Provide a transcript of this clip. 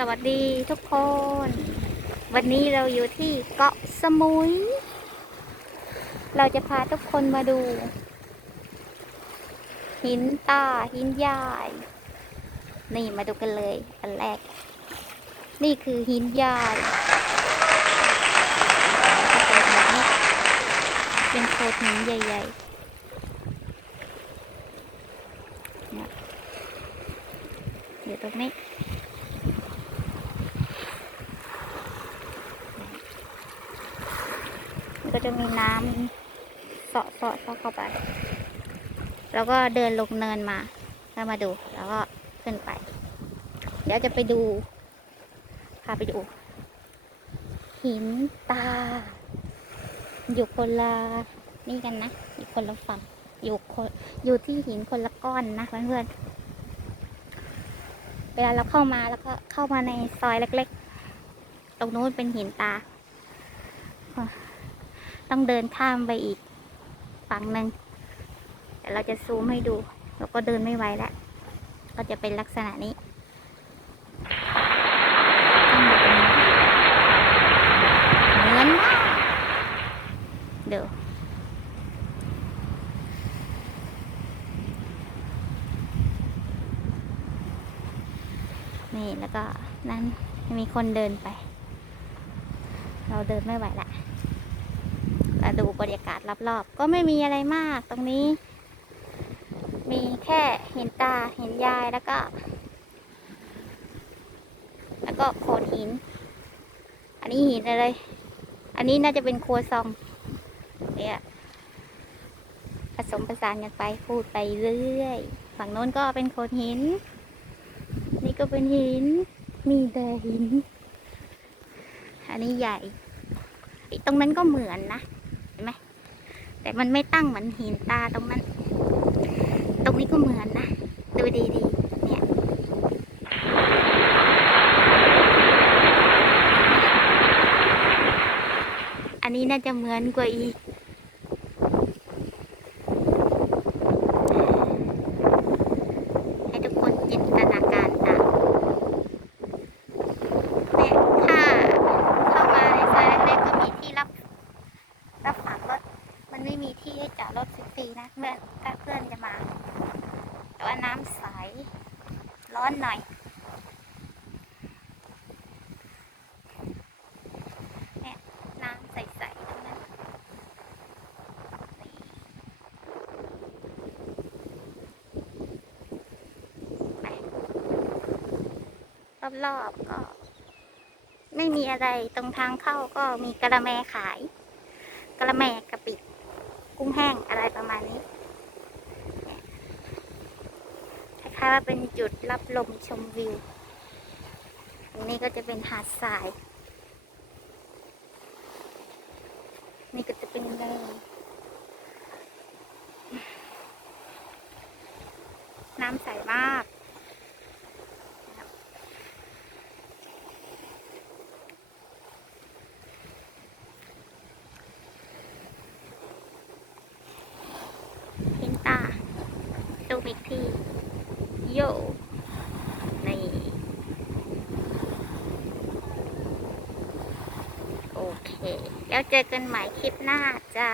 สวัสดีทุกคน วันนี้เราอยู่ที่เกาะสมุย เราจะพาทุกคนมาดู หินตาหินยาย นี่มาดูกันเลยอันแรก นี่คือหินยายเป็นโขดหินใหญ่ๆเนี่ยอยู่ตรงนี้ มัน ก็จะมีน้ำเสาะเสาะเสาะเข้าไป แล้วก็เดินลงเนินมาแล้วมาดูแล้วก็ขึ้นไป เดี๋ยวจะไปดูพาไปดู หินตา อยู่คนละนี่กันนะอยู่คนละฝั่งอยู่คนอยู่ที่หินคนละก้อนนะเพื่อนๆเวลาเราเข้ามาแล้วก็เข้ามาในซอยเล็ก ๆ ตรงนู้นเป็นหินตา ต้องเดินข้ามไปอีกฝั่งหนึ่งแต่เราจะซูมให้ดู เราก็เดินไม่ไหวแล้ว ก็จะเป็นลักษณะนี้เหมือนมากเดี๋ยวนี่แล้วก็นั้นมีคนเดินไป เราเดินไม่ไหวละ มาดูบรรยากาศรอบๆ ก็ไม่มีอะไรมากตรงนี้ มีแค่หินตาหินยายแล้วก็ แล้วก็โขดหิน อันนี้หินอะไร อันนี้น่าจะเป็นครัวซองเนี่ยผสมผสานกันไปพูดไปเรื่อย ฝั่งโน้นก็เป็นโขดหิน นี่ก็เป็นหิน มีแต่หิน อันนี้ใหญ่ ตรงนั้นก็เหมือนนะ แต่มันไม่ตั้งเหมือนหินตาตรงนั้น ตรงนี้ก็เหมือนนะ ดูดีๆเนี่ยอันนี้น่าจะเหมือนกว่าอีกคนจินตนาการตามเนี่ยถ้าเข้ามาในซอยเล็กๆก็มีที่รับ รับฝากรถ มันไม่มี ที่ให้จอดรถฟรีๆนะเมื่อถ้าเพื่อนจะมา แต่ว่าน้ำใสร้อนหน่อยเนี่ยน้ำใสๆตรงนั้นนี่ไปรอบๆก็ไม่มีอะไรตรงทางเข้าก็มีกระแมขายกระแมกระปิ กุ้งแห้งอะไรประมาณนี้คล้ายๆว่าเป็นจุดรับลมชมวิวตรงนี้ก็จะเป็นหาดทราย นี่ก็จะเป็นเนินน้ำใสมาก เห็นตา ดูอีกทีโยนี่โอเค แล้วเจอกันใหม่คลิปหน้าจ้า